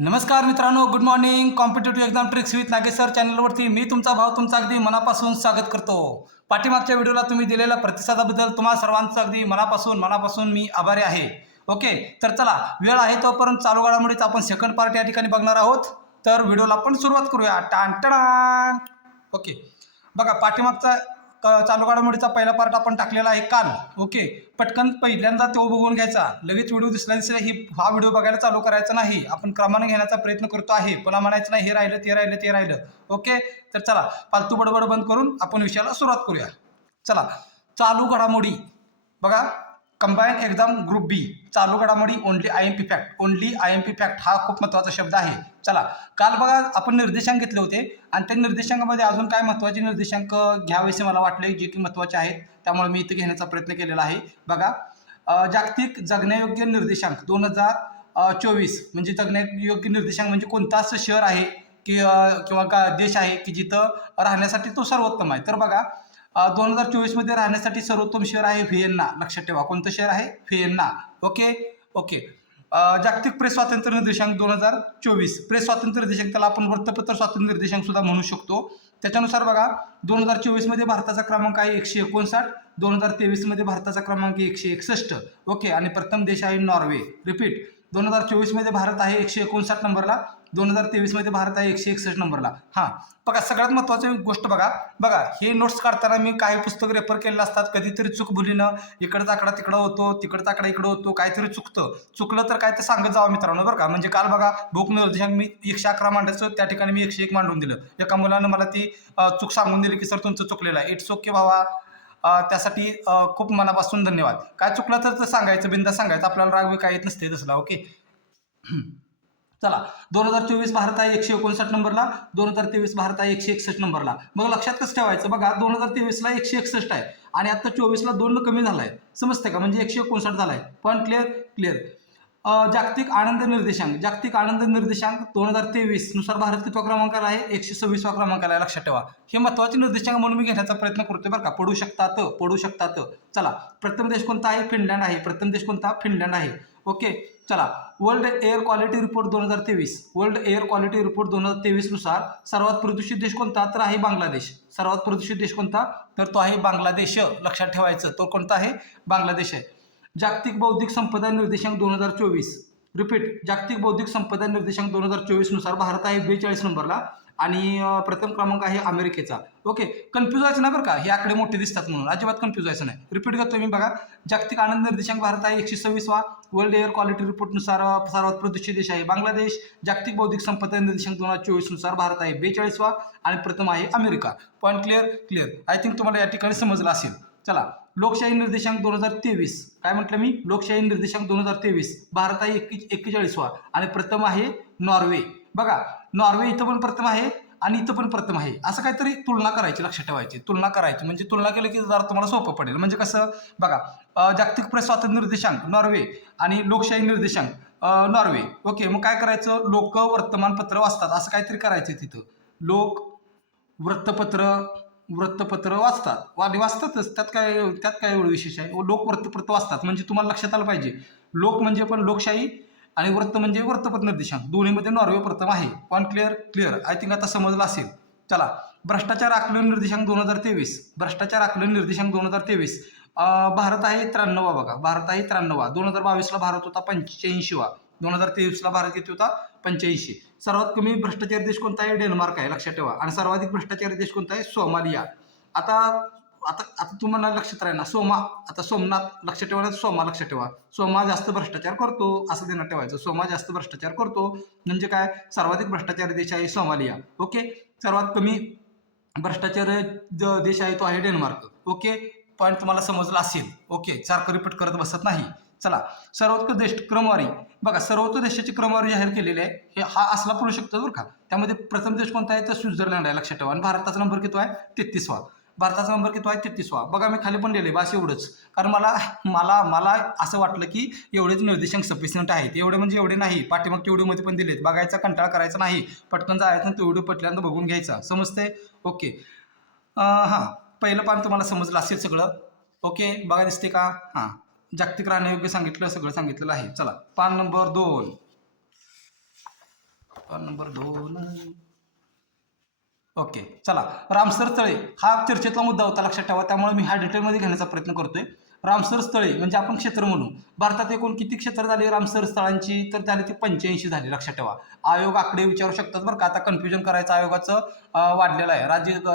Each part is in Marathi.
नमस्कार मित्रांनो, good morning. Competitive exam tricks with Nagesh sir चॅनलवरती मी तुमचा भाव तुमचा अगदी मनापासून स्वागत करतो. पाठीमागच्या व्हिडिओला तुम्ही दिलेल्या प्रतिसादाबद्दल तुम्हा सर्वांचं अगदी मनापासून मी आभारी आहे. ओके, तर चला, वेळ आहे तोपर्यंत चालू घडामोडीचा आपण सेकंड पार्ट या ठिकाणी बघणार आहोत. तर व्हिडिओला आपण सुरुवात करूया. टान टान. ओके, बघा, पाठीमागचा चालू घडामोडीचा पहिला पार्ट आपण टाकलेला आहे काल. ओके, पटकन पहिल्यांदा तो बघून घ्यायचा. लगेच व्हिडिओ दिसला हा व्हिडिओ बघायला चालू करायचा नाही. आपण क्रमाने घेण्याचा प्रयत्न करतो आहे. पुन्हा म्हणायचं नाही हे राहिलं ते राहिलं. ओके, तर चला, फालतू बडबड बंद करून आपण विषयाला सुरुवात करूया. चला, चालू घडामोडी बघा. कंबाईन एक्झाम ग्रुप बी चालू घडामोडी only I M P fact हा खूप महत्त्वाचा शब्द आहे. चला, काल बघा आपण निर्देशांक घेतले होते आणि त्या निर्देशांकामध्ये अजून काय महत्त्वाचे निर्देशांक घ्यावेसे मला वाटले जे की महत्त्वाचे आहेत, त्यामुळे मी इथे घेण्याचा प्रयत्न केलेला आहे. बघा, जागतिक जगण्यायोग्य निर्देशांक 2024 म्हणजे जगण्यायोग्य निर्देशांक म्हणजे कोणता असं शहर आहे की किंवा देश आहे की जिथं राहण्यासाठी तो सर्वोत्तम आहे. तर बघा, 2024 मध्ये राहण्यासाठी सर्वोत्तम शहर आहे व्हिएन्ना. लक्षात ठेवा, कोणतं शहर आहे? व्हिएन्ना. Okay okay. जागतिक प्रेस स्वातंत्र्य निर्देशांक 2024 प्रेस स्वातंत्र्य निर्देशांक, त्याला आपण वृत्तपत्र स्वातंत्र्य निर्देशांक सुद्धा म्हणू शकतो. त्याच्यानुसार बघा, 2024 मध्ये भारताचा क्रमांक आहे 159, 2023 मध्ये भारताचा क्रमांक 161. ओके, आणि प्रथम देश आहे नॉर्वे. रिपीट, 2024 मध्ये भारत आहे 159 नंबरला, 2023 मध्ये भारत आहे 161 नंबरला. हां, बघा, सगळ्यात महत्त्वाची गोष्ट बघा, हे नोट्स काढताना मी काही पुस्तक रेफर केलेलं असतात. कधीतरी चूक भुलीनं इकडचा आकडा तिकडं होतो, तिकडचा आकडा इकडं होतो, काहीतरी चुकलं तर काय ते सांगत जावं मित्रांनो, बरं का. म्हणजे काल बघा, भूक निर्देशांक मी 111 मांडायचो, त्या ठिकाणी मी 101 मांडून दिलं. एका मुलानं मला ती चूक सांगून दिली की सर तुमचं चुकलेलं आहे. इट्स ओके भावा, त्यासाठी खूप मनापासून धन्यवाद. काय चुकलं तर सांगायचं, बिंदा सांगायचं, आपल्याला राग काय येत नसते तसला. ओके, चला, 2024 भारत आहे 159 नंबरला, 2023 भारत आहे 161 नंबरला. मग लक्षात कसं ठेवायचं? बघा, 2023ला 161 आहे आणि आता 24ला 2 कमी झालाय. समजते का? म्हणजे 159 झालाय. पण क्लिअर. जागतिक आनंद निर्देशांक 2023 नुसार भारत कितवा क्रमांकाला आहे? 126वा क्रमांकाला आहे. लक्षात ठेवा, हे महत्त्वाचे निर्देशांक म्हणून मी घेण्याचा प्रयत्न करतोय, बरं का. पडू शकतात. चला, प्रथम देश कोणता आहे? फिनलँड आहे. ओके, चला, वर्ल्ड एअर क्वालिटी रिपोर्ट 2023 नुसार सर्वात प्रदूषित देश कोणता? तर आहे बांगलादेश. सर्वात प्रदूषित देश कोणता? तर तो आहे बांगलादेश. लक्षात ठेवायचं, तो कोणता आहे? बांगलादेश आहे. जागतिक बौद्धिक संपदा निर्देशांक 2024. रिपीट, जागतिक बौद्धिक संपदा निर्देशांक 2024 नुसार भारत आहे 42 नंबरला आणि प्रथम क्रमांक आहे अमेरिकेचा. ओके, कन्फ्यूज व्हायचं नाही बरं का, हे आकडे मोठे दिसतात म्हणून अजिबात कन्फ्यूज व्हायचं नाही. रिपीट करतो मी, बघा, जागतिक आनंद निर्देशांक भारत आहे 126वा, वर्ल्ड एअर क्वालिटी रिपोर्टनुसार सर्वात प्रदूषित देश आहे बांगलादेश, जागतिक बौद्धिक संपदा निर्देशांक 2024 नुसार भारत आहे 42वा आणि प्रथम आहे America. Point clear. I think तुम्हाला या ठिकाणी समजलं असेल. चला, लोकशाही निर्देशांक 2023, काय म्हटलं मी? लोकशाही निर्देशांक 2023 भारत आहे 41वा आणि प्रथम आहे नॉर्वे. बघा, नॉर्वे इथं पण प्रथम आहे आणि इथं पण प्रथम आहे. असं काहीतरी तुलना करायची, लक्षात ठेवायची. तुलना करायची म्हणजे तुलना केली की जरा तुम्हाला सोपं पडेल. म्हणजे कसं? बघा, जागतिक प्रेस स्वातंत्र्य निर्देशांक नॉर्वे आणि लोकशाही निर्देशांक नॉर्वे. ओके, मग काय करायचं? लोक वर्तमानपत्र वाचतात असं काहीतरी करायचं तिथं. लोक वृत्तपत्र वाचतातच, त्यात काय एवढं विशेष आहे? लोक वृत्तपत्र वाचतात म्हणजे तुम्हाला लक्षात आलं पाहिजे, लोक म्हणजे पण लोकशाही आणि वृत्त म्हणजे वृत्तपत्र निर्देशांक, दोन्हीमध्ये नॉर्वे प्रथम आहे. Point clear. आय थिंक आता समजलं असेल. चला, भ्रष्टाचार आकलन निर्देशांक 2023 भारत आहे 93वा. बघा, भारत आहे 93वा. 2022ला भारत होता 85वा, 2023ला भारत किती होता? 85. सर्वात कमी भ्रष्टाचारी देश कोणता आहे? डेन्मार्क आहे. लक्षात ठेवा. आणि सर्वाधिक भ्रष्टाचारी देश कोणता आहे? सोमालिया. आता तुम्हाला लक्षात राहील ना, सोमनाथ लक्षात ठेवा, सोमा लक्षात ठेवा. सोमा जास्त भ्रष्टाचार करतो असं देण्यात ठेवायचं. सोमा जास्त भ्रष्टाचार करतो म्हणजे काय? सर्वाधिक भ्रष्टाचारी देश आहे सोमालिया. ओके, सर्वात कमी भ्रष्टाचारी देश आहे तो आहे डेन्मार्क. ओके, पॉईंट तुम्हाला समजला असेल. ओके, सारखं रिपीट करत बसत नाही. चला, सर्वोत्कृष्ट देश क्रमवारी. बघा, सर्वोत्कृष्ट देशाची क्रमवारी जाहीर केलेली आहे. हा असला पडू शकतो बरं का. त्यामध्ये प्रथम देश कोणता आहे? तर स्वित्झर्लंड आहे. लक्षात ठेवा. आणि भारताचा नंबर किती आहे? 33वा. बघा, मी खाली पण लिहिले, बस एवढंच. कारण मला असं वाटलं की एवढेच निर्देशांक सफिशियंट आहेत. एवढे म्हणजे एवढे नाही, पाठीमागच्या व्हिडिओमध्ये पण दिलेत. बघायचा कंटाळा करायचा नाही, पटकन जायचं तो व्हिडिओ पटल्यानंतर बघून घ्यायचा. समजते? ओके, हां, पहिलं पान तुम्हाला समजलं असेल सगळं. ओके, बघा, दिसते का? हां, जागतिक राहण्यायोग्य सगळं सांगितलेलं आहे. चला, पान नंबर 2. पान नंबर 2. ओके, चला. रामसर तळे हा चर्चेतला मुद्दा होता, लक्षात ठेवा. त्यामुळे मी हा डिटेलमध्ये घेण्याचा प्रयत्न करतोय. रामसर स्थळे म्हणजे आपण क्षेत्र म्हणू. भारतात एकूण किती क्षेत्र झाली रामसर स्थळांची? तर झाली ती 85 झाली, लक्षात ठेवा. आयोग आकडे विचारू शकतात बरं का. आता कन्फ्युजन करायचं आयोगाचं वाढलेलं आहे.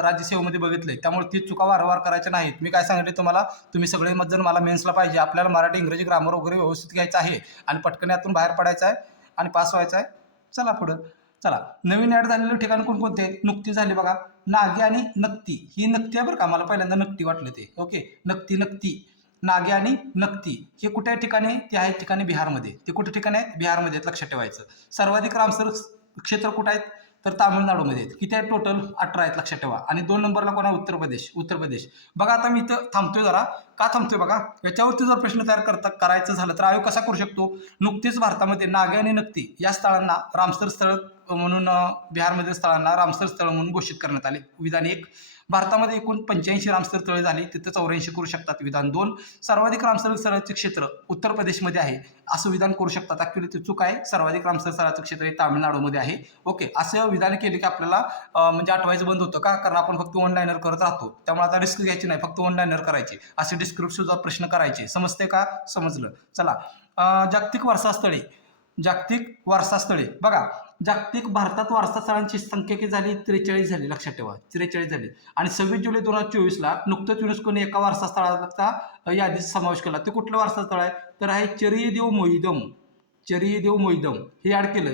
राज्यसेवेमध्ये बघितलंय, त्यामुळे ती चुका वारंवार करायच्या नाहीत. मी काय सांगितले तुम्हाला, तुम्ही सगळे जण मला मेन्सला पाहिजे, आपल्याला मराठी इंग्रजी ग्रामर वगैरे व्यवस्थित घ्यायचं आहे आणि पटकन यातून बाहेर पडायचं आहे आणि पास व्हायचं आहे. चला पुढं. चला, नवीन ॲड झालेले ठिकाण कोणकोणते आहेत? नुकती झाली बघा, नागे आणि नक्ती. ही नक्ती आहे बरं का, मला पहिल्यांदा नक्ती वाटलं ते. ओके, नक्ती नागे आणि नक्ती हे कुठे ठिकाणी? ते आहेत ठिकाणी बिहारमध्ये. ते कुठे ठिकाणी आहेत? बिहारमध्ये आहेत, लक्षात ठेवायचं. सर्वाधिक रामसर क्षेत्र कुठं आहेत? तर तामिळनाडूमध्ये आहेत. किती आहेत टोटल? 18 आहेत, लक्षात ठेवा. आणि 2 नंबरला कोण आहे? उत्तर प्रदेश. बघा, आता मी इथं थांबतोय जरा. का थांबतोय बघा, याच्यावरती जर प्रश्न तयार करायचं झालं तर आयोग कसा करू शकतो? नुकतीच भारतामध्ये नागे आणि नक्ती या स्थळांना रामसर स्थळ म्हणून, बिहारमधील स्थळांना रामसर स्थळ म्हणून घोषित करण्यात आले. विधान 1. भारतामध्ये एकूण 85 रामसर स्थळे झाली, तिथं 84 करू शकतात. विधान 2. सर्वाधिक रामसर स्थळाचे क्षेत्र उत्तर प्रदेशमध्ये आहे, असं विधान करू शकतात. ऍक्च्युली ते चूक आहे. सर्वाधिक रामसर स्थळाचं क्षेत्र हे तामिळनाडूमध्ये आहे. ओके, असं विधान केले की आपल्याला म्हणजे आठवायचं बंद होतं का? कारण आपण फक्त वन लाईनर करत राहतो. त्यामुळे आता रिस्क घ्यायची नाही, फक्त वन लाईनर करायची. असे डिस्क्रिप्टिव्ह प्रश्न करायचे. समजते का? समजलं. चला, जागतिक वारसा स्थळे बघा. जागतिक भारतात वारसा स्थळांची संख्या किती झाली? 43 झाली, लक्षात ठेवा. 43 झाली. आणि 26 जुलै 2024ला नुकतंच युनेस्कोने एका वारसा स्थळाचा यादीत समावेश केला. ते कुठलं वारसा स्थळ आहे? तर आहे चरिदेव मोईदम. हे ऍड केलं.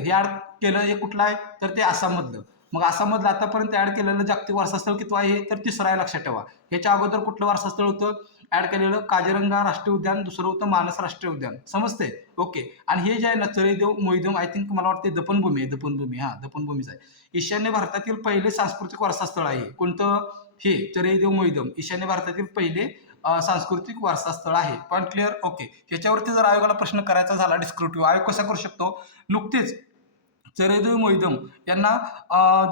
हे कुठलं आहे? तर ते आसाममधलं. मग आसाममधलं आतापर्यंत ऍड केलेलं जागतिक वारसा स्थळ किती आहे? तर 3रं आहे, लक्षात ठेवा. ह्याच्या अगोदर कुठलं वारसा स्थळ होतं ऍड केलेलं? काझीरंगा राष्ट्रीय उद्यान. दुसरं होतं मानस राष्ट्रीय उद्यान. समजते? ओके. आणि हे जे आहे ना चरिदेव मोईदम, आय थिंक मला वाटते दफनभूमी. हा, दफनभूमीच आहे. ईशान्य भारतातील पहिले सांस्कृतिक वारसा स्थळ आहे. कोणतं? हे चरिदेव मोईदम ईशान्य भारतातील पहिले सांस्कृतिक वारसा स्थळ आहे. Point clear? ओके. याच्यावरती जर आयोगाला प्रश्न करायचा झाला डिस्क्रिप्टिव्ह, आयोग कसा करू शकतो? नुकतेच चरिदेव मोईदम यांना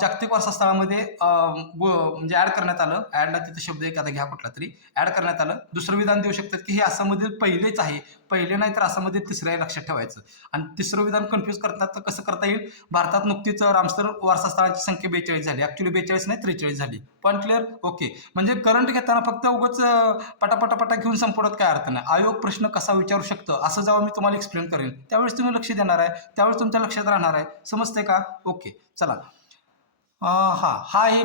जागतिक वारसा स्थळामध्ये म्हणजे ऍड करण्यात आलं. ऍडला तिथे शब्द एखादा घ्या कुठला तरी, ऍड करण्यात आलं. दुसरं विधान देऊ शकतात की हे आसाममधील पहिलेच आहे. पहिले नाही तर आसाममध्ये 3रं आहे, लक्षात ठेवायचं. आणि 3रं विधान कन्फ्यूज करतात तर कसं करता येईल? भारतात नुकतीच रामसर वारसा स्थळांची संख्या 42 झाली. ऍक्च्युली 42 नाही, 43 झाली. Point clear? ओके. म्हणजे करंट घेताना फक्त उगाच पटापटा घेऊन संपवण्यात काय अर्थ नाही. आयोग प्रश्न कसा विचारू शकतं असं जेव्हा मी तुम्हाला एक्सप्लेन करेन त्यावेळेस तुम्ही लक्ष देणार आहे, त्यावेळेस तुमच्या लक्षात राहणार आहे. समजते का? ओके, चला. हा आहे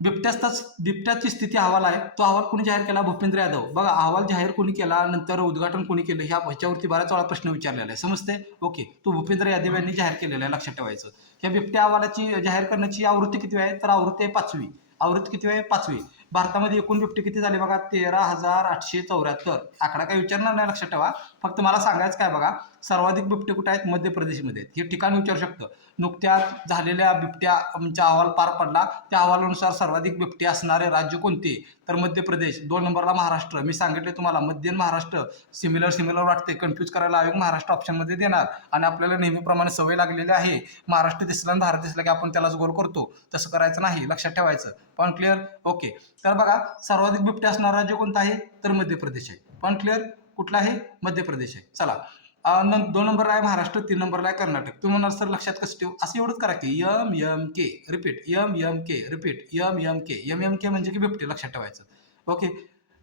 बिबट्याची स्थिती अहवाल आहे. तो अहवाल कोणी जाहीर केला? भूपेंद्र यादव. बघा, अहवाल जाहीर कोणी केला, नंतर उद्घाटन कोणी केलं, ह्याच्यावरती बऱ्याच वेळा प्रश्न विचारलेला आहे. समजते? ओके. तो भूपेंद्र यादव यांनी जाहीर केलेला आहे, लक्षात ठेवायचं. ह्या बिबट्या अहवालाची जाहीर करण्याची आवृत्ती किती आहे? तर आवृत्ती आहे 5वी. आवृत्ती किती आहे? 5वी. भारतामध्ये एकूण बिबटे किती झाले बघा? 13,874. आकडा काही विचारणार नाही, लक्षात ठेवा. फक्त मला सांगायचं काय बघा, सर्वाधिक बिबटे कुठे आहेत? मध्य प्रदेशमध्ये आहेत. हे ठिकाण विचारू शकतं. नुकत्याच झालेल्या बिबट्याचा अहवाल पार पडला, त्या अहवालानुसार सर्वाधिक बिबटे असणारे राज्य कोणते? तर मध्य प्रदेश. 2 नंबरला महाराष्ट्र. मी सांगितले तुम्हाला मध्य महाराष्ट्र सिमिलर वाटते, कन्फ्यूज करायला आयोग महाराष्ट्र ऑप्शनमध्ये देणार. आणि आपल्याला नेहमीप्रमाणे सवय लागलेली आहे, महाराष्ट्र दिसला आणि भारत दिसला की आपण त्यालाच गोल करतो. तसं करायचं नाही, लक्षात ठेवायचं. Point clear? ओके. तर बघा, सर्वाधिक बिबटे असणारा राज्य कोणतं आहे? तर मध्य प्रदेश आहे. Point clear? कुठला आहे? मध्य प्रदेश आहे. चला, 2 नंबरला आहे महाराष्ट्र, 3 नंबरला आहे कर्नाटक. तुम्ही म्हणाल सर लक्षात कसं ठेवू? असं एवढंच करा की MMK repeat, MMK repeat, MMK म्हणजे की बिबटे, लक्षात ठेवायचं. ओके,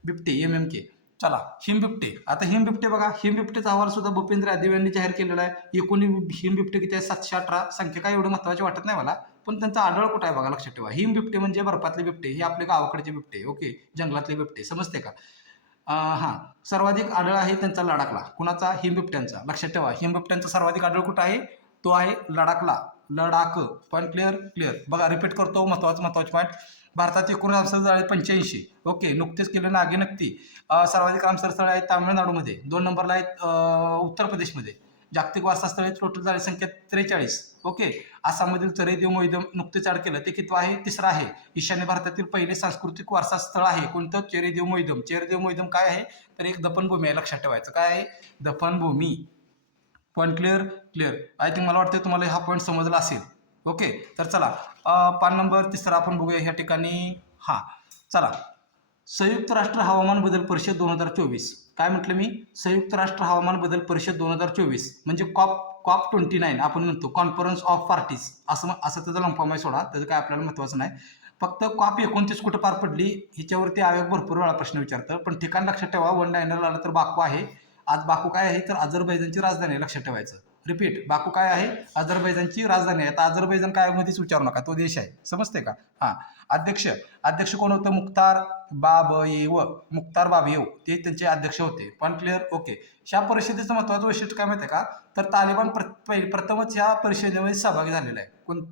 बिबटे, MMK. चला, हिमबिबटे. आता हिमबिबटे बघा, हिमबिबटेचा अहवाल सुद्धा भूपेंद्र यादव यांनी जाहीर केलेला आहे. एकूण हिमबिबटे किती आहे? 718. संख्या काय एवढं महत्वाची वाटत नाही मला, पण त्यांचा आढळ कुठं आहे बघा, लक्षात ठेवा. हिमबिबटे म्हणजे बर्फातले बिबटे, हे आपले गावाकडचे बिबटे. ओके, जंगलातले बिबटे. समजते का? सर्वाधिक आढळ आहे त्यांचा लडाखला. कुणाचा? हिमबिबट्यांचा. लक्षात ठेवा, हिमबिबट्यांचा सर्वाधिक आढळ कुठं आहे? तो आहे लडाखला. लडाख. Point clear? बघा, रिपीट करतो, महत्वाचं पॉईंट. भारतात एकूण रामसर स्थळ आहे 85. ओके, नुकतेच केलं नागे नक्ती. सर्वाधिक रामसर स्थळ आहेत तामिळनाडूमध्ये. 2 नंबरला आहेत उत्तर प्रदेशमध्ये. जागतिक वारसा स्थळे टोटल झाली संख्या 43. ओके. आसाममधील चरिदेव मोईदम नुकतेच ऍड केलं, ते कितवं आहे? 3रं आहे. ईशान्य भारतातील पहिले सांस्कृतिक वारसा स्थळ आहे कोणतं? चरिदेव मोईदम काय आहे? तर एक दफनभूमी आहे, लक्षात ठेवायचं. काय आहे? दफनभूमी. Point clear? आय थिंक मला वाटतं तुम्हाला हा पॉईंट समजला असेल. ओके, तर चला, पान नंबर 3 आपण बघूया ह्या ठिकाणी. चला, संयुक्त राष्ट्र हवामान बदल परिषद 2024. काय म्हटलं मी, संयुक्त राष्ट्र हवामान बदल परिषद 2024 म्हणजे COP29 आपण म्हणतो, कॉन्फरन्स ऑफ पार्टीज असं असं त्याचं लंफाम आहे. सोडा, त्याचं काय आपल्याला महत्त्वाचं नाही. फक्त COP29 कुठं पार पडली ह्याच्यावरती आयोग भरपूर वेळा प्रश्न विचारतं. पण ठिकाण लक्षात ठेवा, वन लाईनरला आलं तर बाकू आहे. आज बाकू काय आहे तर अझरबैजानची राजधानी आहे, लक्षात ठेवायचं. रिपीट, बाकू काय आहे, अझरबैजानची राजधानी आहे. आता अझरबैजान काय मध्येच विचारू नका, तो देश आहे, समजते का. हां, अध्यक्ष कोण होतं, मुख्तार बाबयेव ते त्यांचे अध्यक्ष होते. पण क्लिअर, ओके. ह्या परिषदेचं महत्त्वाचं वैशिष्ट्य काय माहिती आहे का, तर तालिबान प्रथमच ह्या परिषदेमध्ये सहभागी झालेला आहे.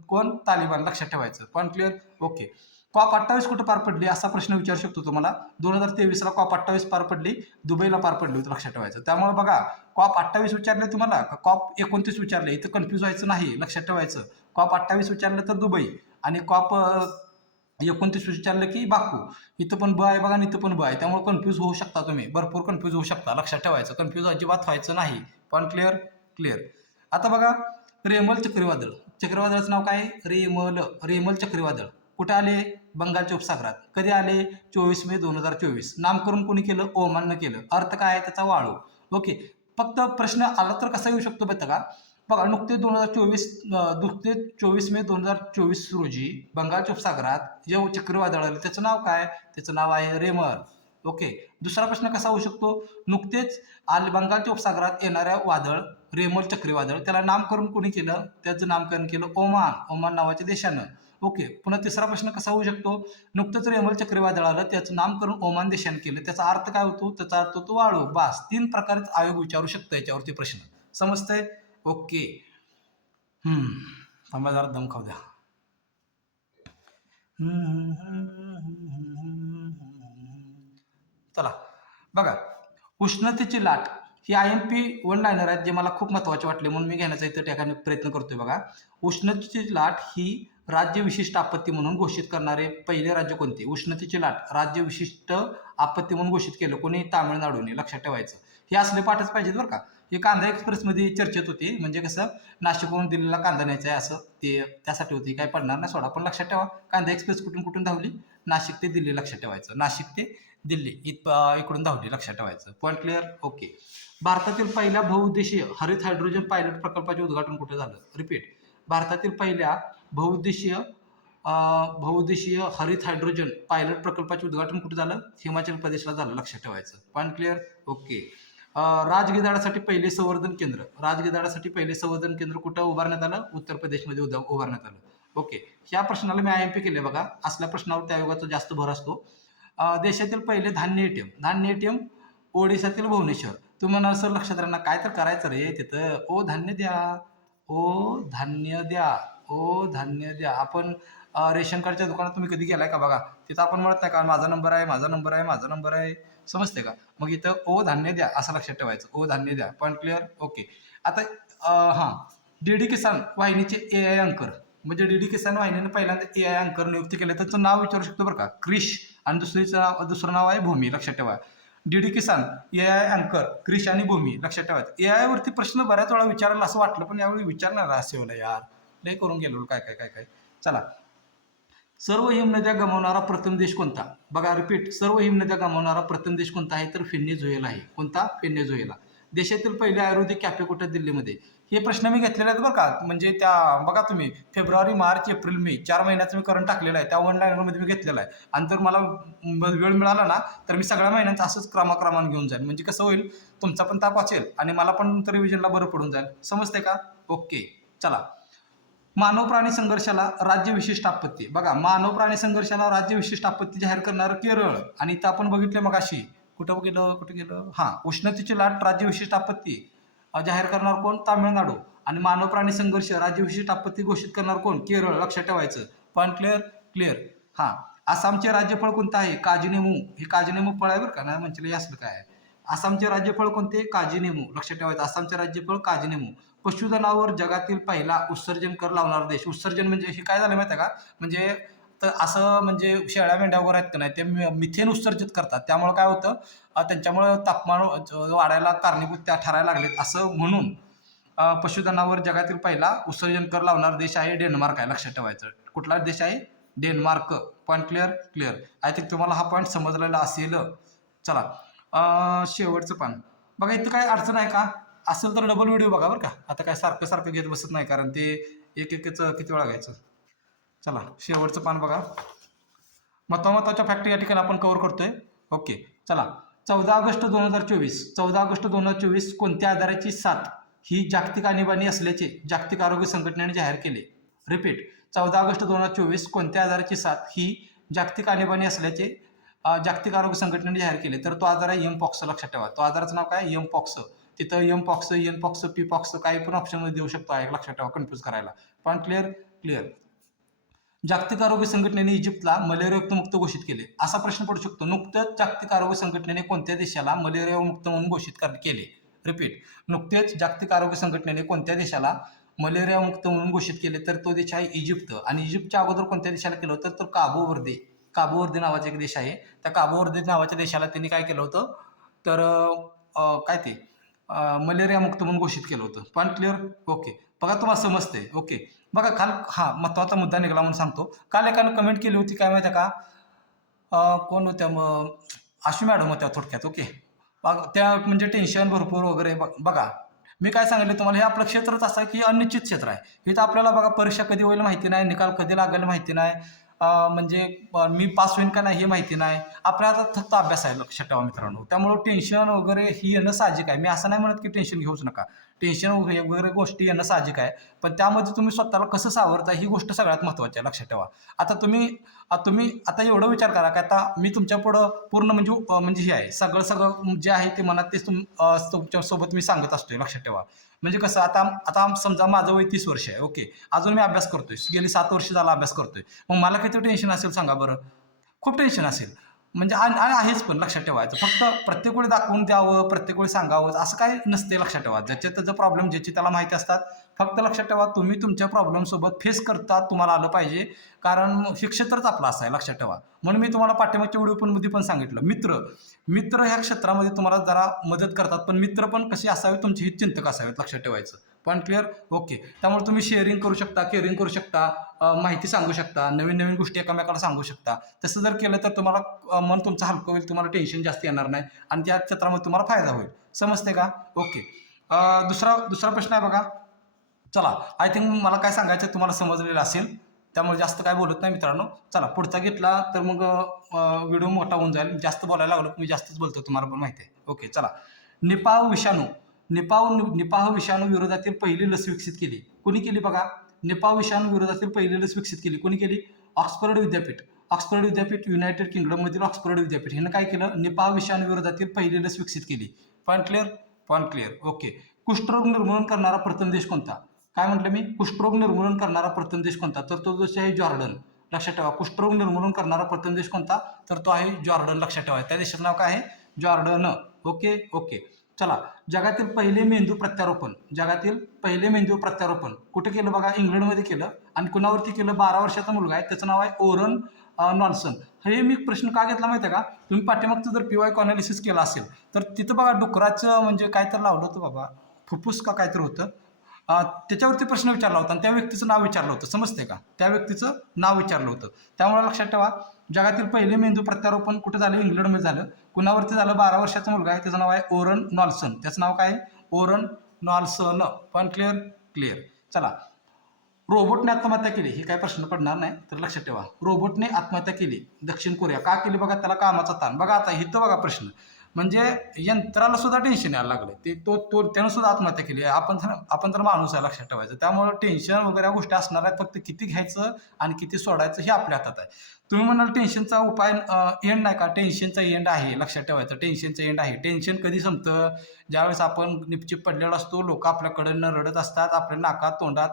कोण तालिबान, लक्षात ठेवायचं. पण क्लिअर, ओके. COP28 कुठं पार पडली असा प्रश्न विचारू शकतो तुम्हाला. 2023ला COP28 पार पडली, दुबईला पार पडली होती, लक्षात ठेवायचं. त्यामुळे बघा, COP28 विचारले तुम्हाला का COP29 विचारले, इथं कन्फ्यूज व्हायचं नाही, लक्षात ठेवायचं. COP28 विचारलं तर दुबई आणि COP29 विचारलं की बाकू. इथं पण ब आहे बघा आणि इथं पण ब आहे, त्यामुळे कन्फ्यूज होऊ शकता तुम्ही, भरपूर कन्फ्यूज होऊ शकता, लक्षात ठेवायचं. कन्फ्यूज अजिबात व्हायचं नाही. पण क्लिअर. आता बघा, रेमल चक्रीवादळाचं नाव काय, रेमल चक्रीवादळ कुठे आले, बंगालच्या उपसागरात. कधी आले, 24 मे 2024. नामकरण कोणी केलं, ओमाननं केलं. अर्थ काय आहे त्याचा, वाळू. ओके. फक्त प्रश्न आला तर कसा येऊ शकतो बघा का, बघा, नुकतेच 24 मे 2024 रोजी बंगालच्या उपसागरात जे चक्रीवादळ आलं त्याचं नाव काय, त्याचं नाव आहे रेमल. ओके. दुसरा प्रश्न कसा होऊ शकतो, नुकतेच बंगालच्या उपसागरात येणाऱ्या वादळ रेमल चक्रीवादळ, त्याला नामकरण कोणी केलं, त्याचं नामकरण केलं ओमान नावाच्या देशानं. ओके. पुन्हा तिसरा प्रश्न कसा होऊ शकतो, नुकतंच रेमल चक्रीवादळ आलं, त्याचं नामकरण ओमान देशाने केलं, त्याचा अर्थ काय होतो, त्याचा अर्थ होतो वाळू. बास, 3 प्रकारेच आयोग विचारू शकतो याच्यावरती प्रश्न, समजतंय. ओके. थांबा जरा दम खाऊ द्या. चला बघा, उष्णतेची लाट ही IMP वन लाईनर आहेत, जे मला खूप महत्त्वाचे वाटले म्हणून मी घेण्याचा इथं ठिकाणी प्रयत्न करतोय. बघा, उष्णतेची लाट ही राज्य विशिष्ट आपत्ती म्हणून घोषित करणारे पहिले राज्य कोणते, उष्णतेची लाट राज्य विशिष्ट आपत्ती म्हणून घोषित केलं कोणी, तामिळनाडूने, लक्षात ठेवायचं. हे असले पाठच पाहिजेत बरं का. हे कांदा एक्सप्रेसमध्ये चर्चेत होती, म्हणजे कसं नाशिकहून दिल्लीला कांदा न्यायचा आहे असं, ते त्यासाठी होती, काय पडणार नाही सोडा. पण लक्षात ठेवा, कांदा एक्सप्रेस कुठून धावली, नाशिक ते दिल्ली, लक्षात ठेवायचं. नाशिक ते दिल्ली इकडून धावली, लक्षात ठेवायचं. Point clear, okay. भारतातील पहिल्या बहुउद्देशीय हरित हायड्रोजन पायलट प्रकल्पाचे उद्घाटन कुठे झालं, रिपीट. भारतातील पहिल्या बहुउद्देशीय हरित हायड्रोजन पायलट प्रकल्पाचे उद्घाटन कुठे झालं, हिमाचल प्रदेशला झालं, लक्षात ठेवायचं. Point clear, okay. राजगिधाडासाठी पहिले संवर्धन केंद्र कुठं उभारण्यात आलं, उत्तर प्रदेशमध्ये उभारण्यात आलं. ओके. ह्या प्रश्नाला मी IMP केले बघा, असल्या प्रश्नावर त्या योगाचा जास्त भर असतो. देशातील पहिले धान्य ATM ओडिशातील भुवनेश्वर. तुम्ही म्हणाल सर लक्षात राहणार, काय तर करायचं रे तिथं, ओ धान्य द्या. आपण रेशन कार्डच्या दुकानात तुम्ही कधी गेलाय का बघा, तिथं आपण म्हणत नाही का, माझा नंबर आहे, समजते का. मग इथं ओ धान्य द्या असं लक्षात ठेवायचं, ओ धान्य द्या. Point clear, okay. आता DD किसान वाहिनीचे AI अँकर, म्हणजे DD किसान वाहिनीने पहिल्यांदा AI अँकर नियुक्त केले, त्याचं नाव विचारू शकतो बरं का, क्रिश, आणि दुसरं नाव आहे भूमी, लक्षात ठेवा. DD किसान, AI अँकर, क्रिश आणि भूमी, लक्षात ठेवायचं. AI वरती प्रश्न बऱ्याच वेळा विचारायला असं वाटलं, पण यावेळी विचारणार असेल यार, लय करून गेलो काय. चला, सर्व हिमनद्या गमावणारा प्रथम देश कोणता, बघा, रिपीट. सर्व हिमनद्या गमावणारा प्रथम देश कोणता आहे, तर व्हेनेझुएला आहे. कोणता, व्हेनेझुएला. देशातील पहिले आयुर्वेदिक कॅफे कुठे, दिल्लीमध्ये. हे प्रश्न मी घेतलेले आहेत बरं का, म्हणजे त्या बघा तुम्ही फेब्रुवारी, मार्च, एप्रिल, मे 4 महिन्याचं मी करंट टाकलेलं आहे, त्या वन लाईनरमध्ये मी घेतलेलं आहे. आणि जर मला वेळ मिळाला ना तर मी सगळ्या महिन्यांचं असंच क्रमाक्रमानं घेऊन जाईल, म्हणजे कसं होईल, तुमचा पण ताप वाचेल आणि मला पण रिव्हिजनला बरं पडून जाईल, समजते का. ओके. चला, मानव प्राणी संघर्षाला राज्य विशिष्ट आपत्ती, बघा, मानव प्राणी संघर्षाला राज्य विशिष्ट आपत्ती जाहीर करणारं केरळ, आणि इथं आपण बघितलं मग अशी कुठं गेलं, उष्णतेची लाट राज्य विशिष्ट आपत्ती जाहीर करणार कोण, तामिळनाडू, आणि मानव प्राणी संघर्ष राज्य विशिष्ट आपत्ती घोषित करणार कोण, केरळ, लक्षात ठेवायचं. पण क्लिअर. आसामचे राज्यफळ कोणतं आहे, काजीनेमू. हे काजीनेमू फळ आहे बरं का, नाही म्हणजे असलं काय आहे. आसामचे राज्यफळ कोणते, काजीनेमू, लक्षात ठेवायचं. आसामचे राज्यफळ काजीनेमू. पशुधनावर जगातील पहिला उत्सर्जन कर लावणारा देश. उत्सर्जन म्हणजे हे काय झालं माहिती आहे का, म्हणजे तर असं म्हणजे शेळ्या मेंढ्या वगैरे आहेत का नाही, ते मिथेन उत्सर्जित करतात, त्यामुळे काय होतं, त्यांच्यामुळे तापमान वाढायला कारणीभूत त्या ठरायला लागलेत, असं म्हणून पशुधनावर जगातील पहिला उत्सर्जन कर लावणारा देश आहे डेन्मार्क आहे, लक्षात ठेवायचं. कुठला देश आहे, Denmark. Point clear. I think तुम्हाला हा पॉईंट समजलेला असेल. चला, शेवटचं पान बघा. इथं काय अडचण आहे का? असेल तर डबल व्हिडिओ बघा बरं का. आता काय सारखं सारखं घेत बसत नाही, कारण ते एक एकच किती वेळा घ्यायचं. चला शेवटचं पान बघा. महत्त्वाच्या फॅक्ट या ठिकाणी आपण कव्हर करतोय. ओके चला. 14 ऑगस्ट 2024, 14 ऑगस्ट 2024 कोणत्या आजाराची साथ ही जागतिक आणीबाणी असल्याचे जागतिक आरोग्य संघटनेने जाहीर केले. रिपीट, 14 ऑगस्ट 2024 कोणत्या आजाराची साथ ही जागतिक आणीबाणी असल्याचे जागतिक आरोग्य संघटनेने जाहीर केले. तर तो आजार आहे एमपॉक्स. लक्षात ठेवा, तो आजाराचं नाव काय? एमपॉक्स. तिथं एमपॉक्स, एनपॉक्स, पीपॉक्स काही पण ऑप्शनमध्ये देऊ शकतो आहे, लक्षात ठेवा कन्फ्यूज करायला. पण क्लिअर क्लिअर. जागतिक आरोग्य संघटनेने इजिप्तला मलेरियायुक्त मुक्त घोषित केले. असा प्रश्न पडू शकतो. नुकतेच जागतिक आरोग्य संघटनेने कोणत्या देशाला मलेरिया मुक्त म्हणून घोषित केले? रिपीट, नुकतेच जागतिक आरोग्य संघटनेने कोणत्या देशाला मलेरिया मुक्त म्हणून घोषित केले? तर तो देश आहे इजिप्त. आणि इजिप्तच्या अगोदर कोणत्या देशाला केलं होतं? तर काबो वर्दे. काबो वर्दे नावाचा एक देश आहे. त्या काबो वर्दे नावाच्या देशाला त्यांनी काय केलं होतं? तर काय ते मलेरिया मुक्त म्हणून घोषित केलं होतं. पण क्लिअर. ओके बघा, तुम्हाला समजते. ओके बघा काल महत्त्वाचा मुद्दा निघाला म्हणून सांगतो. काल एकानं कमेंट केली होती, काय माहिती आहे का? कोण होत्या? मग आशू मॅडम होत्या थोडक्यात. ओके त्या म्हणजे टेन्शन भरपूर वगैरे. बघा मी काय सांगितलं तुम्हाला, हे आपलं क्षेत्रच असं आहे की अनिश्चित क्षेत्र आहे. हे तर आपल्याला बघा परीक्षा कधी होईल माहिती नाही, निकाल कधी लागेल माहिती नाही, म्हणजे मी पास होईन का नाही हे माहिती नाही. आपल्याला फक्त अभ्यास आहे, लक्षात ठेवा मित्रांनो. त्यामुळं टेन्शन वगैरे ही येणं साहजिक आहे. मी असं नाही म्हणत की टेन्शन घेऊच नका. टेन्शन वगैरे गोष्टी येणं साहजिक आहे. पण त्यामध्ये तुम्ही स्वतःला कसं सावरता ही गोष्ट सगळ्यात महत्त्वाची आहे, लक्षात ठेवा. आता तुम्ही आता एवढं विचार करा की आता मी तुमच्या पुढं पूर्ण म्हणजे हे आहे सगळं जे आहे ते मनात तेच तुमच्यासोबत मी सांगत असतोय, लक्षात ठेवा. म्हणजे कसं, आता समजा माझं वय 30 वर्ष आहे. ओके, अजून मी अभ्यास करतोय, गेली 7 वर्ष झाला अभ्यास करतोय. मग मला किती टेन्शन असेल सांगा बरं? खूप टेन्शन असेल. म्हणजे आणि आहेच पण, लक्षात ठेवायचं. फक्त प्रत्येक वेळी दाखवून द्यावं, प्रत्येक वेळी सांगावं असं काही नसते, लक्षात ठेवा. ज्याच्या त्याचं प्रॉब्लेम ज्याची त्याला माहिती असतात. फक्त लक्षात ठेवा, तुम्ही तुमच्या प्रॉब्लेमसोबत फेस करता तुम्हाला आलं पाहिजे, कारण क्षेत्रच आपलं असं आहे, लक्षात ठेवा. म्हणून मी तुम्हाला पाठिंबाच्या व्हिडिओ पण सांगितलं, मित्र ह्या क्षेत्रामध्ये तुम्हाला जरा मदत करतात, पण मित्र पण कसे असावे, तुमचे हित चिंतक असावेत, लक्षात ठेवायचं. पण क्लिअर. ओके, त्यामुळे तुम्ही शेअरिंग करू शकता, केअरिंग करू शकता, माहिती सांगू शकता, नवीन नवीन गोष्टी एकमेकाला सांगू शकता. तसं जर केलं तर तुम्हाला मन तुमचं हलकं होईल, तुम्हाला टेन्शन जास्त येणार नाही आणि त्या क्षेत्रामध्ये तुम्हाला फायदा होईल. समजते का? ओके. दुसरा प्रश्न आहे बघा. चला, आय थिंक मला काय सांगायचं तुम्हाला समजलेलं असेल, त्यामुळे जास्त काय बोलत नाही मित्रांनो. चला पुढचा घेतला तर मग व्हिडिओ मोठा होऊन जाईल. जास्त बोलायला लागलो मी जास्तच बोलतो, तुम्हाला पण माहिती आहे. ओके चला. निपाह विषाणू विरोधातील पहिली लस विकसित केली. कोणी केली बघा? निपाह विषाणू विरोधातील पहिली लस विकसित केली. कोणी केली? ऑक्सफर्ड विद्यापीठ, युनायटेड किंगडममधील ऑक्सफर्ड विद्यापीठ ह्यानं काय केलं? निपाह विषाणू विरोधातील पहिली लस विकसित केली. Point clear. ओके. कुष्ठरोग निर्मूलन करणारा प्रथम देश कोणता? काय म्हटलं मी? कुष्ठरोग निर्मूलन करणारा प्रथम देश कोणता? तर तो देश आहे जॉर्डन. लक्षात ठेवा, कुष्ठरोग निर्मूलन करणारा प्रथम देश कोणता? तर तो आहे जॉर्डन. लक्षात ठेवा, त्या देशाचं नाव काय आहे? जॉर्डन. ओके. चला, जगातील पहिले मेंदू प्रत्यारोपण कुठे केलं बघा? इंग्लंडमध्ये केलं. आणि कुणावरती केलं? 12 वर्षाचा मुलगा आहे, त्याचं नाव आहे ओरन नॉल्सन. हे मी प्रश्न का घेतला माहिती आहे का? तुम्ही पाठीमागचं जर PYQ अनालिसिस केलं असेल तर तिथं बघा डुकराचं म्हणजे काय तर लावलं होतं बाबा, फुफ्फुस का काय तर होतं, त्याच्यावरती प्रश्न विचारला होता आणि त्या व्यक्तीचं नाव विचारलं होतं. समजते का? त्या व्यक्तीचं नाव विचारलं होतं. त्यामुळे लक्षात ठेवा, जगातील पहिले मेंदू प्रत्यारोपण कुठे झालं? इंग्लंडमध्ये झालं. कुणावरती झालं? 12 वर्षाचा मुलगा आहे, त्याचं नाव आहे ओरन नॉल्सन. त्याचं नाव काय? ओरन नॉल्सन. पण क्लिअर. चला, रोबोटने आत्महत्या केली. ही काय प्रश्न पडणार नाही, तर लक्षात ठेवा. रोबोटने आत्महत्या केली दक्षिण कोरिया. का केली बघा? त्याला कामाचा ताण. बघा आता इथं बघा प्रश्न, म्हणजे यंत्राला सुद्धा टेन्शन यायला लागले, ते त्यानं सुद्धा आत्महत्या केली. आपण तर माणूस आहे, लक्षात ठेवायचं. त्यामुळे टेन्शन वगैरे गोष्टी असणार आहेत, फक्त किती घ्यायचं आणि किती सोडायचं हे आपल्या हातात आहे. तुम्ही म्हणाल टेन्शनचा उपाय एंड नाही का? टेन्शनचा एंड आहे, लक्षात ठेवायचं. टेन्शनचा एंड आहे. टेन्शन कधी संपतं? ज्यावेळेस आपण निपचिप पडलेला असतो, लोक आपल्याकडनं रडत असतात, आपल्या नाकात, तोंडात,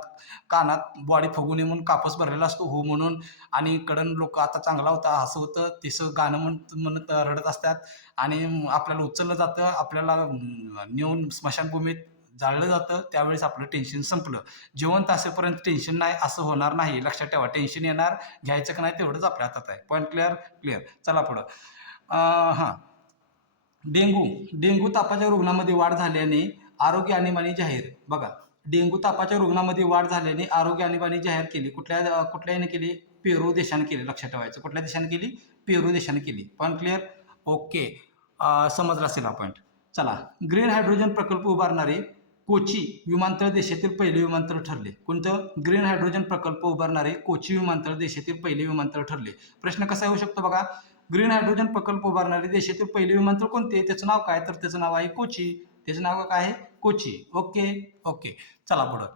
कानात बॉडी फुगू नये म्हणून कापूस भरलेला असतो हो म्हणून, आणि कडन लोक आता चांगला होता असं होतं तिसं गाणं म्हणत रडत असतात, आणि आपल्याला उचललं जातं, आपल्याला नेऊन स्मशानभूमीत जाळलं जातं. त्यावेळेस आपलं टेन्शन संपलं. जिवंत असेपर्यंत टेन्शन नाही असं होणार नाही, लक्षात ठेवा. टेन्शन येणार, घ्यायचं का नाही तेवढंच आपल्या हातात आहे. Point clear. चला पुढं. डेंग्यू तापाच्या रुग्णामध्ये वाढ झाल्याने आरोग्य आणीबाणी जाहीर. बघा, डेंग्यू तापाच्या रुग्णामध्ये वाढ झाल्याने आरोग्य आणीबाणी जाहीर केली. कुठल्याने केली? पेरू देशाने केली. लक्षात ठेवायचं. कुठल्या देशाने केली? पेरू देशाने केली. पण क्लिअर. ओके. समजला असेल हा पॉईंट. चला, ग्रीन हायड्रोजन प्रकल्प उभारणारे कोची विमानतळ देशातील पहिले विमानतळ ठरले. कोणतं? ग्रीन हायड्रोजन प्रकल्प उभारणारे कोची विमानतळ देशातील पहिले विमानतळ ठरले. प्रश्न कसा येऊ शकतो बघा, ग्रीन हायड्रोजन प्रकल्प उभारणारे देशातील पहिले विमानतळ कोणते? त्याचं नाव काय? तर त्याचं नाव आहे कोची. त्याचं नाव काय आहे? कोची. ओके. चला पुढं.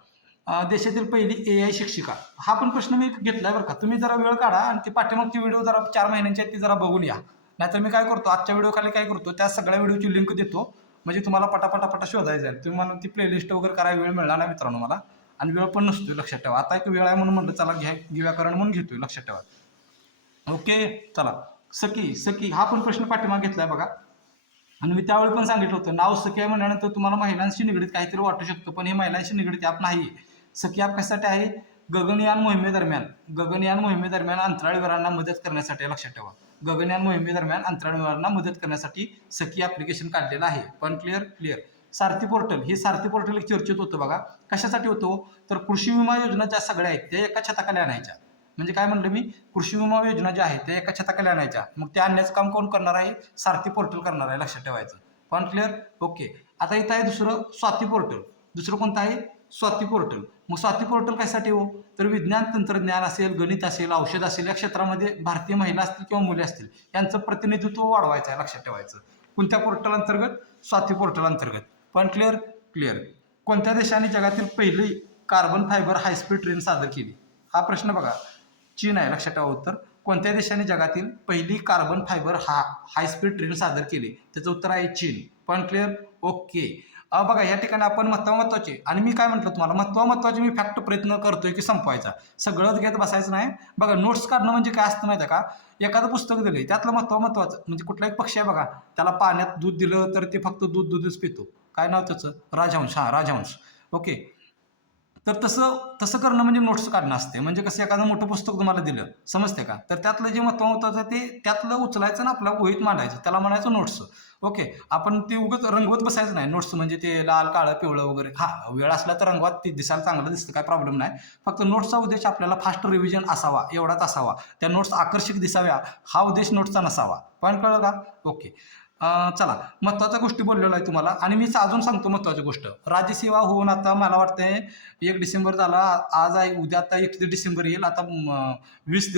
देशातील पहिली AI शिक्षिका. हा पण प्रश्न मी घेतलाय बरं का. तुम्ही जरा वेळ काढा आणि ती पाठीमागची व्हिडिओ जरा 4 महिन्यांची आहेत ती जरा बघून या. नाहीतर मी काय करतो, आजच्या व्हिडिओ खाली काय करतो, त्या सगळ्या व्हिडिओची लिंक देतो, म्हणजे तुम्हाला पटापटा शोधायचं आहे. तुम्ही मला ती प्लेलिस्ट वगैरे करायला वेळ मिळणार नाही मित्रांनो मला, आणि वेळ पण नसतोय, लक्षात ठेवा. आता एक वेळ आहे म्हणून म्हटलं चला घेऊया कारण म्हणून घेतोय, लक्षात ठेवा. ओके. चला, सखी हा पण प्रश्न पाठीमागे घेतलाय बघा, आणि मी त्यावेळी पण सांगितलं होतं, नाव सखी आहे म्हणल्यानंतर तुम्हाला महिलांशी निगडीत काहीतरी वाटू शकतं, पण हे महिलांशी निगडीत ॲप नाही. सखी ॲप कशासाठी आहे? गगनयान मोहिमेदरम्यान अंतराळवीरांना मदत करण्यासाठी, लक्षात ठेवा. गगनयान मोहिमेदरम्यान अंतराळवीरांना मदत करण्यासाठी सखी ॲप्लिकेशन काढलेलं आहे. पण क्लिअर. सारथी पोर्टल एक चर्चेत होतं बघा. कशासाठी होतो? तर कृषी विमा योजना ज्या सगळ्या आहेत त्या एका छताखाली आणायच्या. म्हणजे काय म्हणलं मी? कृषी विमा योजना ज्या आहेत त्या एका छताखाली आणायच्या. मग त्या आणण्याचं काम कोण करणार आहे? सारथी पोर्टल करणार आहे, लक्षात ठेवायचं. पण क्लिअर. ओके. आता इथं आहे दुसरं स्वाती पोर्टल. दुसरं कोणतं आहे? स्वाती पोर्टल. मग स्वाती पोर्टल कशासाठी हो? तर विज्ञान, तंत्रज्ञान असेल, गणित असेल, औषध असेल, या क्षेत्रामध्ये भारतीय महिला असतील किंवा मुली असतील यांचं प्रतिनिधित्व वाढवायचं आहे, लक्षात ठेवायचं. कोणत्या पोर्टल अंतर्गत? स्वाती पोर्टल अंतर्गत. पण क्लिअर. कोणत्या देशाने जगातील पहिली कार्बन फायबर हायस्पीड ट्रेन सादर केली? हा प्रश्न बघा. चीन आहे, लक्षात ठेवा उत्तर. कोणत्या देशाने जगातील पहिली कार्बन फायबर हायस्पीड ट्रेन सादर केली? त्याचं उत्तर आहे चीन. पण क्लिअर. ओके. बघा या ठिकाणी आपण महत्वाचे, आणि मी काय म्हटलं तुम्हाला, महत्वाचे मी फॅक्ट प्रयत्न करतोय की संपवायचा, सगळंच घेत बसायचं नाही. बघा, नोट्स काढणं म्हणजे काय असतं माहिती आहे का? एखादं पुस्तक दिलंय त्यातलं महत्वाचं, म्हणजे कुठला एक पक्षी आहे बघा, त्याला पाण्यात दूध दिलं तर ते फक्त दूधच पितो. काय नाव त्याचं? राजहंस. ओके. तर तसं करणं म्हणजे नोट्स काढणं असते. म्हणजे कसं, एखादं मोठं पुस्तक तुम्हाला दिलं, समजते का, तर त्यातलं जे महत्वाचं ते त्यातलं उचलायचं ना आपल्या वहीत मांडायचं, त्याला म्हणायचं नोट्स. ओके. आपण ते उगाच रंगवत बसायचं नाही नोट्स, म्हणजे ते लाल, काळं, पिवळं वगैरे. हा, वेळ असला तर रंगवात ते दिसायला चांगलं दिसतं, काय प्रॉब्लेम नाही. फक्त नोट्सचा उद्देश आपल्याला फास्ट रिव्हिजन असावा, एवढाच असावा. त्या नोट्स आकर्षक दिसाव्या हा उद्देश नोट्सचा नसावा. पण कळलं का? ओके. चला, महत्त्वाच्या गोष्टी बोललेलो आहे तुम्हाला, आणि मी अजून सांगतो महत्त्वाची गोष्ट. राज्यसेवा होऊन आता मला वाटतंय 1 डिसेंबर झाला, आज आहे, उद्या आता 31 डिसेंबर येईल. आता 20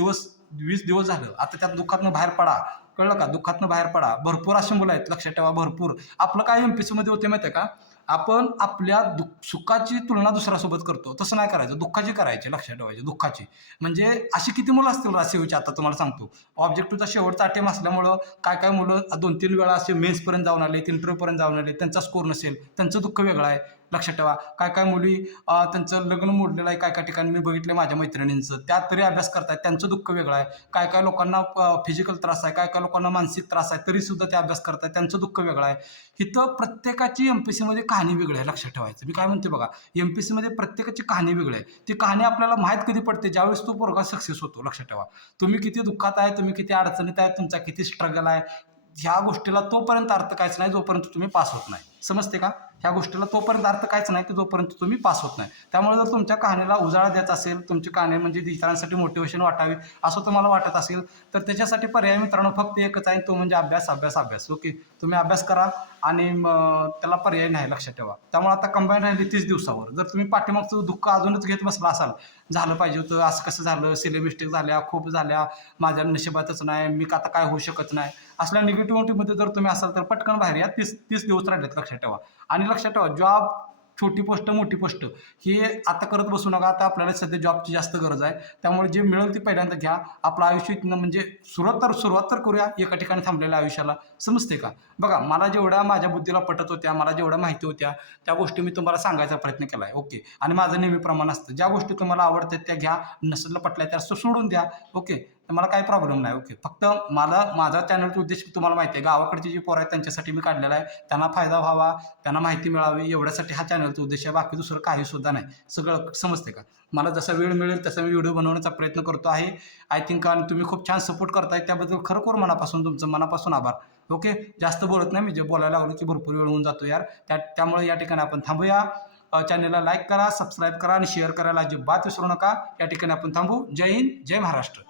दिवस झालं. आता त्यात दुःखातनं बाहेर पडा, कळलं का? दुःखातनं बाहेर पडा. भरपूर अशी मुलं आहेत, लक्षात ठेवा, भरपूर. आपलं काय MPSC मध्ये होते माहिती आहे का? आपण आपल्या सुखाची तुलना दुसऱ्यासोबत करतो, तसं नाही करायचं, दुःखाची करायची, लक्षात ठेवायची, दुःखाची. म्हणजे अशी किती मुलं असतील राज्यसेवेची, आता तुम्हाला सांगतो. ऑब्जेक्टिव्हचा शेवटचा अटेम्प्ट असल्यामुळं काय मुलं 2-3 वेळा असे मेन्सपर्यंत जाऊन आले, इंटरव्ह्यूपर्यंत जाऊन आले, त्यांचा स्कोर नसेल, त्यांचं दुःख वेगळं आहे, लक्षात ठेवा. काय मुली त्यांचं लग्न मोडलेलं आहे, काय ठिकाणी मी बघितलं माझ्या मैत्रिणींचं, त्यात तरी अभ्यास करतायत, त्यांचं दुःख वेगळं आहे. काय लोकांना फिजिकल त्रास आहे, काय लोकांना मानसिक त्रास आहे, तरी सुद्धा ते अभ्यास करतायत, त्यांचं दुःख वेगळं आहे. इथं प्रत्येकाची MPSC मध्ये कहाणी वेगळी आहे, लक्षात ठेवायचं. मी काय म्हणते बघा, MPSC मध्ये प्रत्येकाची कहाणी वेगळी आहे. ती कहाणी आपल्याला माहीत कधी पडते? ज्यावेळेस तो पोरगा सक्सेस होतो, लक्षात ठेवा. तुम्ही किती दुःखात आहे, तुम्ही किती अडचणीत आहे, तुमचा किती स्ट्रगल आहे, ह्या गोष्टीला तोपर्यंत अर्थ कायच नाही जोपर्यंत तुम्ही पास होत नाही, समजते का? ह्या गोष्टीला तोपर्यंत अर्थ कायच नाही की जोपर्यंत तुम्ही पास होत नाही. त्यामुळे जर तुमच्या कहाणीला उजाळा द्यायचा असेल, तुमची कहाणी म्हणजे इतरांसाठी मोटिवेशन वाटावी असं तुम्हाला वाटत असेल, तर त्याच्यासाठी पर्याय मित्रांनो फक्त एकच आहे, तो म्हणजे अभ्यास. ओके. तुम्ही अभ्यास करा, आणि त्याला पर्याय नाही, लक्षात ठेवा. त्यामुळे आता कंबाईन राहिली 30 दिवसावर. जर तुम्ही पाठीमागचं दुःख अजूनच घेत बसला असाल, झालं पाहिजे होतं, असं कसं झालं, सिले मिस्टेक झाल्या, खूप झाल्या, माझ्या नशिबातच नाही, मी आता काय होऊ शकत नाही, असल्या निगेटिव्हिटीमध्ये जर तुम्ही असाल तर पटकन बाहेर या. 30 दिवस राहिलेत, लक्षात ठेवा. आणि लक्षात ठेवा, जॉब, छोटी पोस्ट, मोठी पोस्ट, हे आता करत बसू नका. आता आपल्याला सध्या जॉबची जास्त गरज आहे. त्यामुळे जे मिळेल ते पहिल्यांदा घ्या. आपलं आयुष्य इथनं म्हणजे सुरुवात तर करूया एका ठिकाणी थांबलेल्या आयुष्याला, समजते का? बघा, मला जेवढ्या माझ्या बुद्धीला पटत होत्या, मला जेवढ्या माहिती होत्या, त्या गोष्टी मी तुम्हाला सांगायचा प्रयत्न केला आहे. ओके. आणि माझं नेहमीप्रमाणे असतं, ज्या गोष्टी तुम्हाला आवडतात त्या घ्या, नसलं पटल्या त्या सोडून द्या. ओके. तर मला काही प्रॉब्लेम नाही. ओके. फक्त माझा चॅनलचा उद्देश तुम्हाला माहिती आहे, गावाकडची जी पोरं आहेत त्यांच्यासाठी मी काढलेला आहे, त्यांना फायदा व्हावा, त्यांना माहिती मिळावी, एवढ्यासाठी हा चॅनलचा उद्देश आहे. बाकी दुसरं काही सुद्धा नाही. सगळं समजते का? मला जसा वेळ मिळेल तसा मी व्हिडिओ बनवण्याचा प्रयत्न करतो आहे. आय थिंक, आणि तुम्ही खूप छान सपोर्ट करताय, त्याबद्दल खरोखर तुमचं मनापासून आभार. ओके. जास्त बोलत नाही मी, जे बोलायला लागलो की भरपूर वेळ होऊन जातो यार. त्यामुळे या ठिकाणी आपण थांबूया. चॅनलला लाईक करा, सबस्क्राईब करा आणि शेअर करायला अजिबात विसरू नका. या ठिकाणी आपण थांबू. जय हिंद, जय महाराष्ट्र.